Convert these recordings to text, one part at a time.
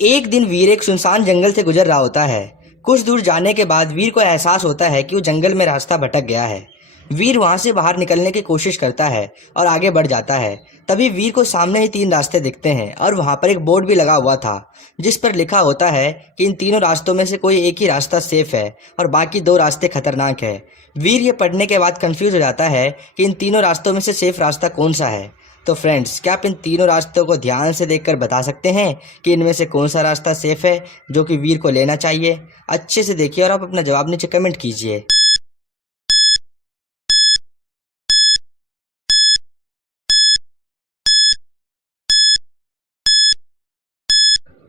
एक दिन वीर एक सुनसान जंगल से गुजर रहा होता है। कुछ दूर जाने के बाद वीर को एहसास होता है कि वो जंगल में रास्ता भटक गया है। वीर वहां से बाहर निकलने की कोशिश करता है और आगे बढ़ जाता है। तभी वीर को सामने ही तीन रास्ते दिखते हैं और वहां पर एक बोर्ड भी लगा हुआ था जिस पर लिखा होता है कि इन तीनों रास्तों में से कोई एक ही रास्ता सेफ है और बाकी दो रास्ते खतरनाक है। वीर ये पढ़ने के बाद कंफ्यूज हो जाता है कि इन तीनों रास्तों में से सेफ रास्ता कौन सा है। तो फ्रेंड्स, क्या आप इन तीनों रास्तों को ध्यान से देखकर बता सकते हैं कि इनमें से कौन सा रास्ता सेफ है जो कि वीर को लेना चाहिए? अच्छे से देखिए और आप अपना जवाब नीचे कमेंट कीजिए।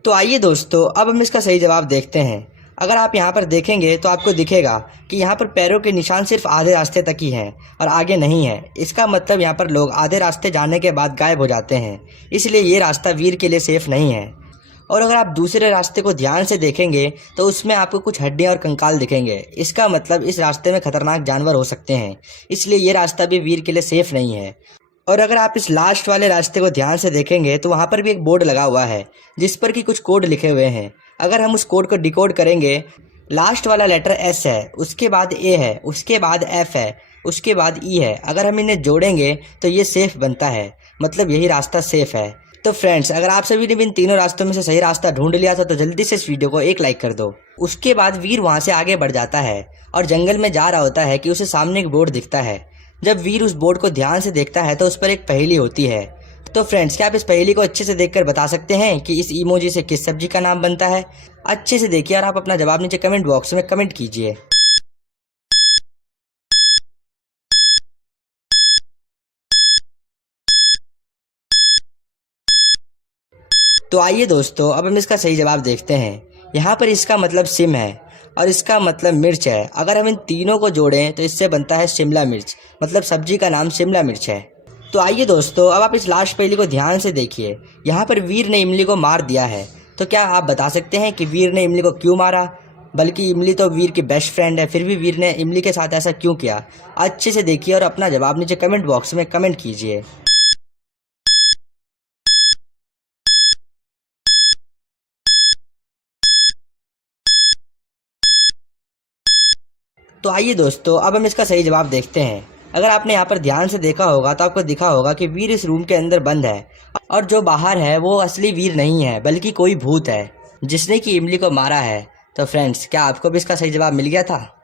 तो आइए दोस्तों, अब हम इसका सही जवाब देखते हैं। अगर आप यहाँ पर देखेंगे तो आपको दिखेगा कि यहाँ पर पैरों के निशान सिर्फ आधे रास्ते तक ही हैं और आगे नहीं है। इसका मतलब यहाँ पर लोग आधे रास्ते जाने के बाद गायब हो जाते हैं, इसलिए ये रास्ता वीर के लिए सेफ नहीं है। और अगर आप दूसरे रास्ते को ध्यान से देखेंगे तो उसमें आपको कुछ हड्डियां और कंकाल दिखेंगे। इसका मतलब इस रास्ते में खतरनाक जानवर हो सकते हैं, इसलिए ये रास्ता भी वीर के लिए सेफ नहीं है। और अगर आप इस लास्ट वाले रास्ते को ध्यान से देखेंगे तो वहाँ पर भी एक बोर्ड लगा हुआ है जिस पर कि कुछ कोड लिखे हुए हैं। अगर हम उस कोड को डिकोड करेंगे, लास्ट वाला लेटर एस है, उसके बाद ए है, उसके बाद एफ है, उसके बाद ई है। अगर हम इन्हें जोड़ेंगे तो ये सेफ बनता है, मतलब यही रास्ता सेफ है। तो फ्रेंड्स, अगर आप सभी ने भी इन तीनों रास्तों में से सही रास्ता ढूंढ लिया था तो जल्दी से इस वीडियो को एक लाइक कर दो। उसके बाद वीर वहाँ से आगे बढ़ जाता है और जंगल में जा रहा होता है कि उसे सामने एक बोर्ड दिखता है। जब वीर उस बोर्ड को ध्यान से देखता है तो उस पर एक पहेली होती है। तो फ्रेंड्स, क्या आप इस पहेली को अच्छे से देखकर बता सकते हैं कि इस इमोजी से किस सब्जी का नाम बनता है? अच्छे से देखिए और आप अपना जवाब नीचे कमेंट बॉक्स में कमेंट कीजिए। तो आइए दोस्तों, अब हम इसका सही जवाब देखते हैं। यहाँ पर इसका मतलब सिम है और इसका मतलब मिर्च है। अगर हम इन तीनों को जोड़ें तो इससे बनता है शिमला मिर्च, मतलब सब्जी का नाम शिमला मिर्च है। तो आइए दोस्तों, अब आप इस लास्ट पहेली को ध्यान से देखिए। यहाँ पर वीर ने इमली को मार दिया है, तो क्या आप बता सकते हैं कि वीर ने इमली को क्यों मारा? बल्कि इमली तो वीर की बेस्ट फ्रेंड है, फिर भी वीर ने इमली के साथ ऐसा क्यों किया? अच्छे से देखिए और अपना जवाब नीचे कमेंट बॉक्स में कमेंट कीजिए। तो आइए दोस्तों, अब हम इसका सही जवाब देखते हैं। अगर आपने यहाँ पर ध्यान से देखा होगा तो आपको दिखा होगा कि वीर इस रूम के अंदर बंद है और जो बाहर है वो असली वीर नहीं है बल्कि कोई भूत है जिसने कि इमली को मारा है। तो फ्रेंड्स, क्या आपको भी इसका सही जवाब मिल गया था?